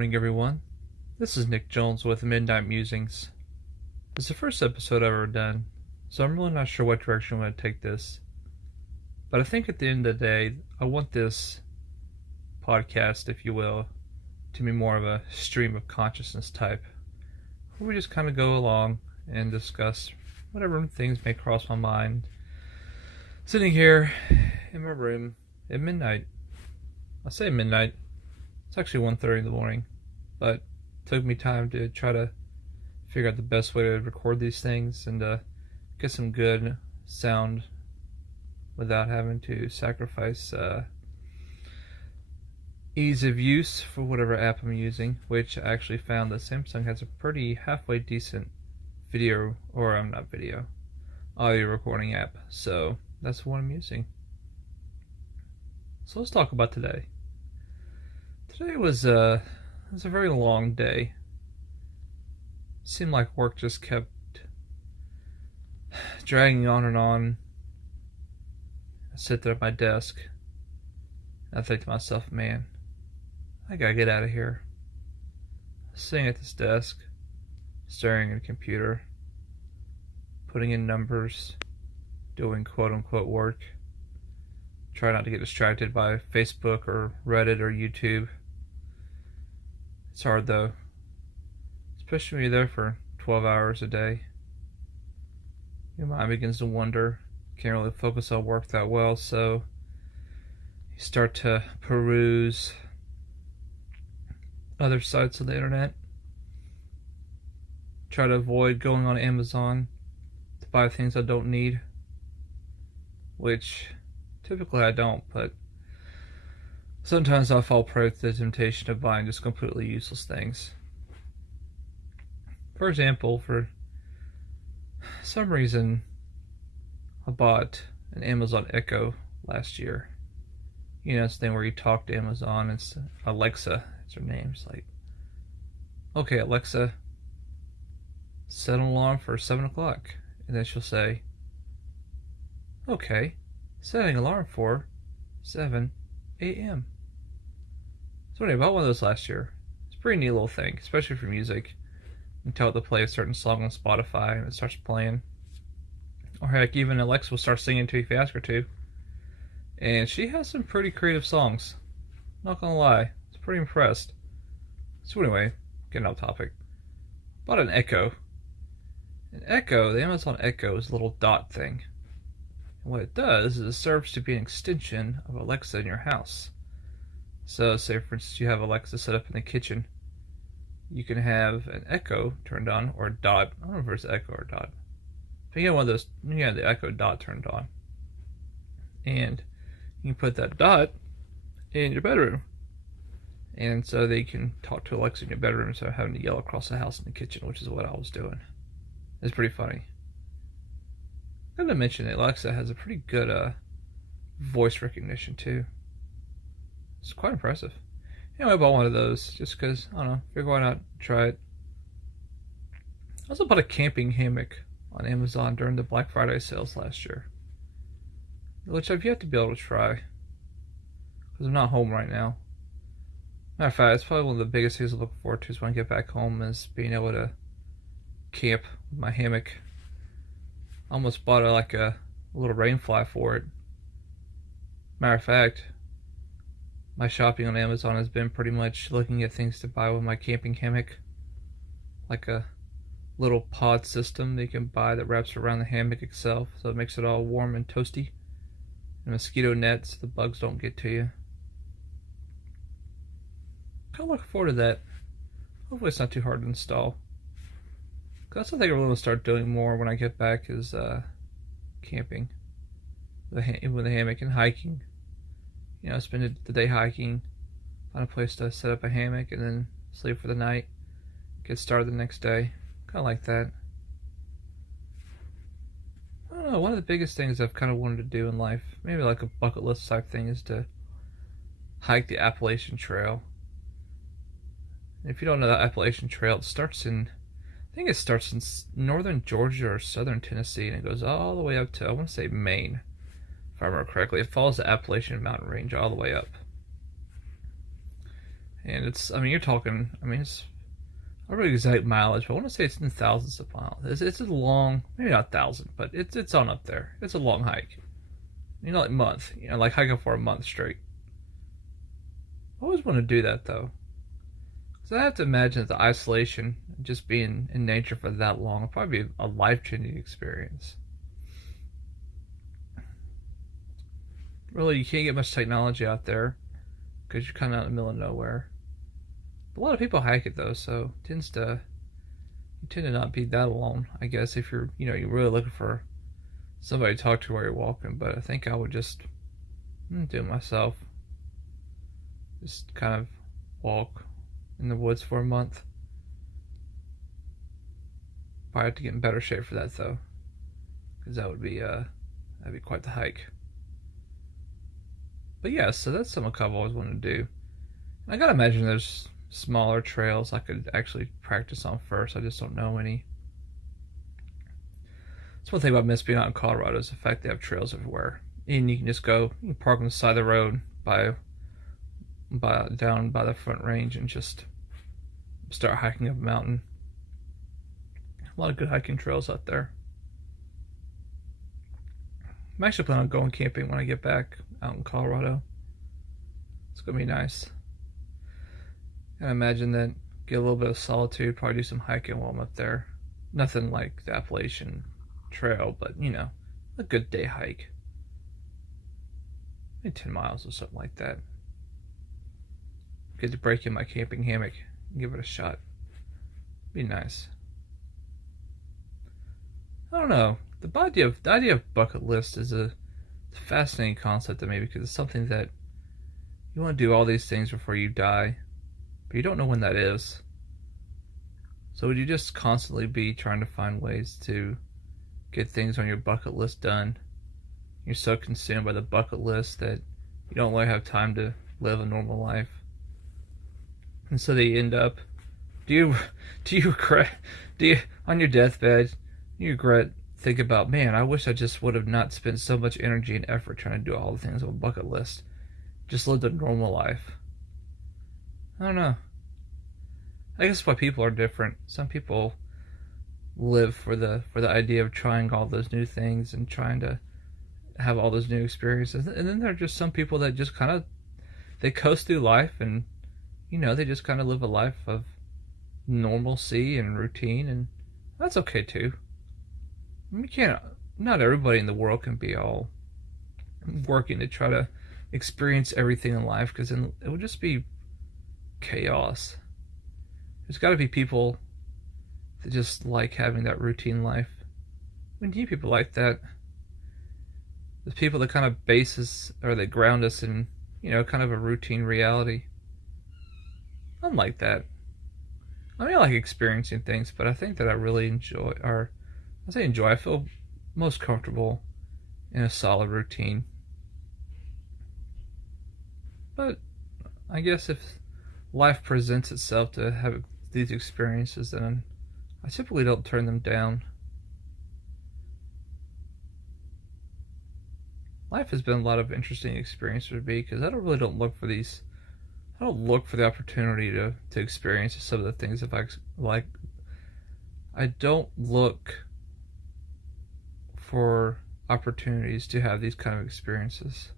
morning, everyone. This is Nick Jones with Midnight Musings. It's the first episode I've ever done, so I'm really not sure what direction I'm going to take this. But I think at the end of the day, I want this podcast, if you will, to be more of a stream of consciousness type, where we just kind of go along and discuss whatever things may cross my mind, sitting here in my room at midnight. I say midnight. It's actually 1:30 in the morning, but it took me time to try to figure out the best way to record these things and get some good sound without having to sacrifice ease of use for whatever app I'm using, which I actually found that Samsung has a pretty halfway decent audio recording app, so that's what I'm using. So let's talk about today. Today was a very long day. Seemed like work just kept dragging on and on. I sit there at my desk and I think to myself, man, I gotta get out of here. Sitting at this desk, staring at a computer, putting in numbers, doing quote unquote work. Try not to get distracted by Facebook or Reddit or YouTube. It's hard though, especially when you're there for 12 hours a day. Your mind begins to wander. Can't really focus on work that well, so you start to peruse other sites on the internet. Try to avoid going on Amazon to buy things I don't need, which typically I don't, but sometimes I fall prey to the temptation of buying just completely useless things. For example, for some reason, I bought an Amazon Echo last year. You know, it's the thing where you talk to Amazon. It's Alexa. It's her name. It's like, okay, Alexa, set an alarm for 7 o'clock. And then she'll say, okay, setting alarm for 7 a.m. So anyway, I bought one of those last year. It's a pretty neat little thing, especially for music. You can tell it to play a certain song on Spotify and it starts playing. Or heck, even Alexa will start singing to you if you ask her to. And she has some pretty creative songs. Not gonna lie, I was pretty impressed. So anyway, getting off topic. Bought an Echo. An Echo, the Amazon Echo, is a little dot thing. And what it does is it serves to be an extension of Alexa in your house. So say for instance you have Alexa set up in the kitchen. You can have an Echo turned on, or a dot. I don't know if it's Echo or dot. But you have one of those, you have the Echo dot turned on. And you can put that dot in your bedroom. And so they can talk to Alexa in your bedroom instead of having to yell across the house in the kitchen, which is what I was doing. It's pretty funny. I'm going to mention that Alexa has a pretty good voice recognition too. It's quite impressive. Anyway, I bought one of those just because, I don't know, figure why not try it. I also bought a camping hammock on Amazon during the Black Friday sales last year, which I've yet to be able to try because I'm not home right now. Matter of fact, it's probably one of the biggest things I look forward to is when I get back home is being able to camp with my hammock. I almost bought a little rainfly for it. Matter of fact, my shopping on Amazon has been pretty much looking at things to buy with my camping hammock. Like a little pod system that you can buy that wraps around the hammock itself, so it makes it all warm and toasty. And mosquito nets, the bugs don't get to you. Kind of looking forward to that. Hopefully it's not too hard to install. That's what I think I'm going to start doing more when I get back is camping with a hammock and hiking. You know, spend the day hiking, find a place to set up a hammock, and then sleep for the night. Get started the next day. Kind of like that. I don't know, one of the biggest things I've kind of wanted to do in life, maybe like a bucket list type thing, is to hike the Appalachian Trail. And if you don't know the Appalachian Trail, it starts in northern Georgia or southern Tennessee, and it goes all the way up to, I want to say, Maine. If I remember correctly, it follows the Appalachian mountain range all the way up. And it's, I mean, you're talking, I mean, it's, I don't know exact mileage, but I want to say it's in thousands of miles. It's a long, maybe not thousand, but it's on up there. It's a long hike. You know, like month. You know, like hiking for a month straight. I always want to do that though, because I have to imagine that the isolation, just being in nature for that long, will probably be a life-changing experience. Really, you can't get much technology out there because you're kind of out in the middle of nowhere. A lot of people hike it though, so it tends to you tend to not be that alone. I guess if you're you're really looking for somebody to talk to while you're walking. But I think I would just do it myself. Just kind of walk in the woods for a month. Probably have to get in better shape for that though, because that'd be quite the hike. But yeah, so that's something I've always wanted to do. And I gotta imagine there's smaller trails I could actually practice on first. I just don't know any. That's one thing about miss being out in Colorado is the fact they have trails everywhere, and you can just go, you can park on the side of the road by down by the front range and just start hiking up a mountain. A lot of good hiking trails out there. I'm actually planning on going camping when I get back out in Colorado. It's gonna be nice. And I imagine that get a little bit of solitude, probably do some hiking while I'm up there. Nothing like the Appalachian Trail, but a good day hike. Maybe 10 miles or something like that. Get to break in my camping hammock and give it a shot. Be nice. I don't know. The idea of bucket list is a fascinating concept to me because it's something that you want to do all these things before you die, but you don't know when that is. So would you just constantly be trying to find ways to get things on your bucket list done? You're so consumed by the bucket list that you don't really have time to live a normal life. And so they end up, do you regret, on your deathbed, you regret, think about, man, I wish I just would have not spent so much energy and effort trying to do all the things on a bucket list. Just lived a normal life. I don't know. I guess why people are different. Some people live for the idea of trying all those new things and trying to have all those new experiences. And then there are just some people that just kind of, they coast through life and, they just kind of live a life of normalcy and routine, and that's okay too. I mean, not everybody in the world can be all working to try to experience everything in life, because then it would just be chaos. There's got to be people that just like having that routine life. We need people like that. There's people that kind of base us, or they ground us in, kind of a routine reality. I'm like that. I mean, I like experiencing things, but I think that I really enjoy, or I say enjoy, I feel most comfortable in a solid routine. But I guess if life presents itself to have these experiences, then I typically don't turn them down. Life has been a lot of interesting experiences for me because I don't look for these. I don't look for the opportunity to experience some of the things if I like. I don't look for opportunities to have these kind of experiences.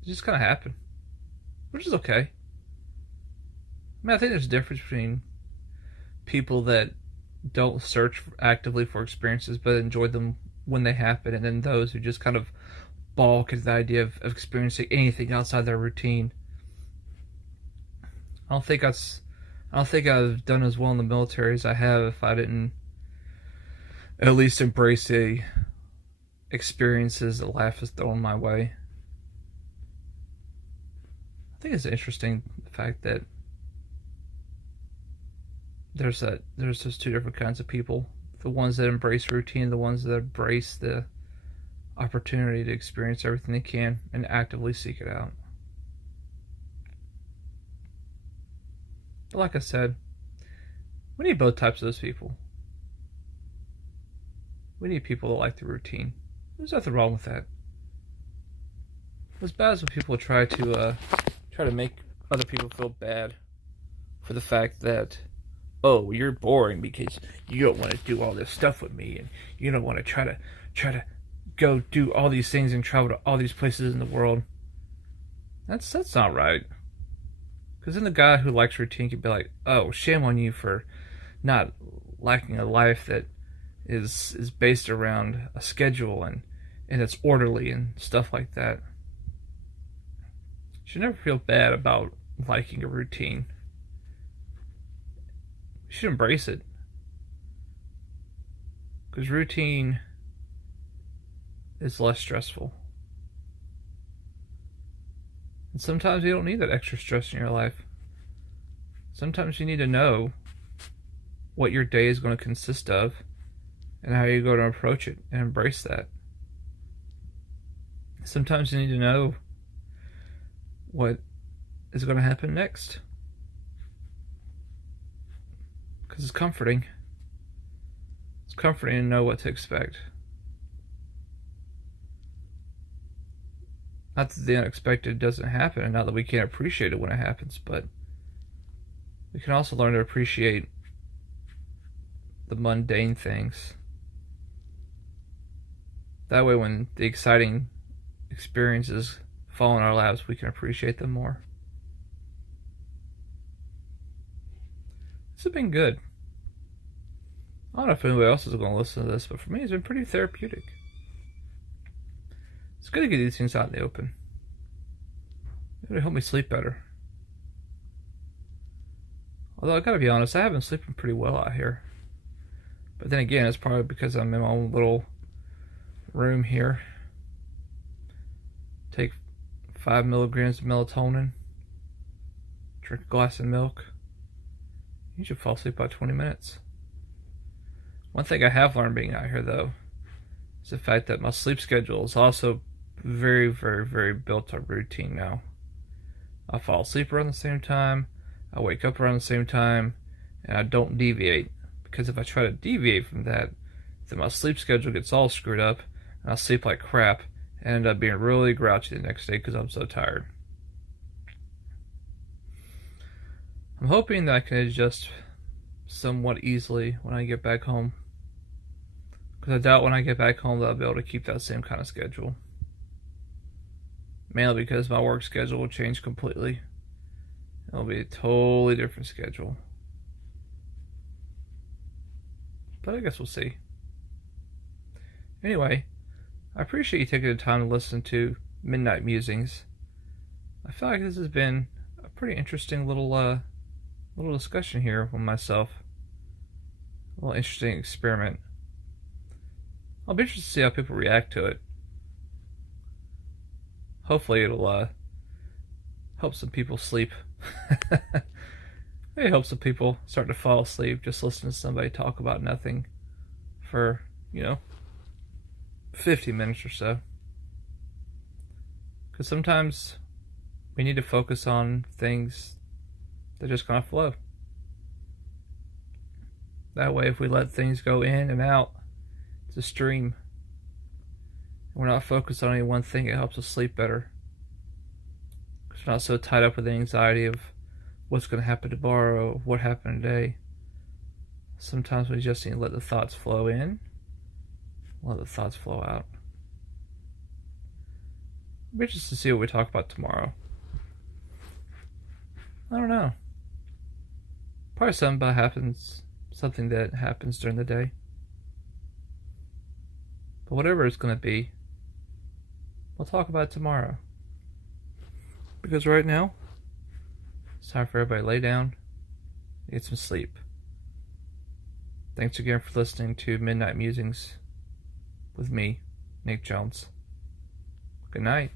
They just kind of happen, which is okay. I mean, I think there's a difference between people that don't search actively for experiences but enjoy them when they happen, and then those who just kind of balk at the idea of experiencing anything outside their routine. I don't think I've done as well in the military as I have if I didn't at least embrace the experiences that life has thrown my way. I think it's interesting the fact that there's those two different kinds of people. The ones that embrace routine, the ones that embrace the opportunity to experience everything they can and actively seek it out. But like I said, we need both types of those people. We need people that like the routine. There's nothing wrong with that. As bad as when people try to make other people feel bad for the fact that, oh, you're boring because you don't want to do all this stuff with me, and you don't want to try to go do all these things and travel to all these places in the world. That's not right. Because then the guy who likes routine can be like, oh, shame on you for not liking a life that is based around a schedule and it's orderly and stuff like that. You should never feel bad about liking a routine. You should embrace it. Because routine is less stressful. And sometimes you don't need that extra stress in your life. Sometimes you need to know what your day is going to consist of and how you're going to approach it and embrace that. Sometimes you need to know what is going to happen next. Because it's comforting. It's comforting to know what to expect. Not that the unexpected doesn't happen, and not that we can't appreciate it when it happens, but we can also learn to appreciate the mundane things. That way, when the exciting experiences fall in our laps, we can appreciate them more. This has been good. I don't know if anybody else is going to listen to this, but for me, it's been pretty therapeutic. It's good to get these things out in the open. It'll help me sleep better. Although I gotta be honest, I have been sleeping pretty well out here. But then again, it's probably because I'm in my own little room here. Take 5 milligrams of melatonin. Drink a glass of milk. You should fall asleep by 20 minutes. One thing I have learned being out here, though, is the fact that my sleep schedule is also very, very, very built on routine now. I fall asleep around the same time, I wake up around the same time, and I don't deviate. Because if I try to deviate from that, then my sleep schedule gets all screwed up, and I sleep like crap, and end up being really grouchy the next day because I'm so tired. I'm hoping that I can adjust somewhat easily when I get back home. Because I doubt when I get back home that I'll be able to keep that same kind of schedule. Mainly because my work schedule will change completely. It'll be a totally different schedule. But I guess we'll see. Anyway, I appreciate you taking the time to listen to Midnight Musings. I feel like this has been a pretty interesting little discussion here with myself. A little interesting experiment. I'll be interested to see how people react to it. Hopefully it'll help some people sleep. Maybe help some people start to fall asleep just listening to somebody talk about nothing for, 50 minutes or so. Because sometimes we need to focus on things that just kind of flow. That way, if we let things go in and out, it's a stream. We're not focused on any one thing, it helps us sleep better. Because we're not so tied up with the anxiety of what's going to happen tomorrow, what happened today. Sometimes we just need to let the thoughts flow in, let the thoughts flow out. It'll be interesting to see what we talk about tomorrow. I don't know. Probably something that happens during the day. But whatever it's going to be, we'll talk about it tomorrow. Because right now, it's time for everybody to lay down and get some sleep. Thanks again for listening to Midnight Musings with me, Nick Jones. Good night.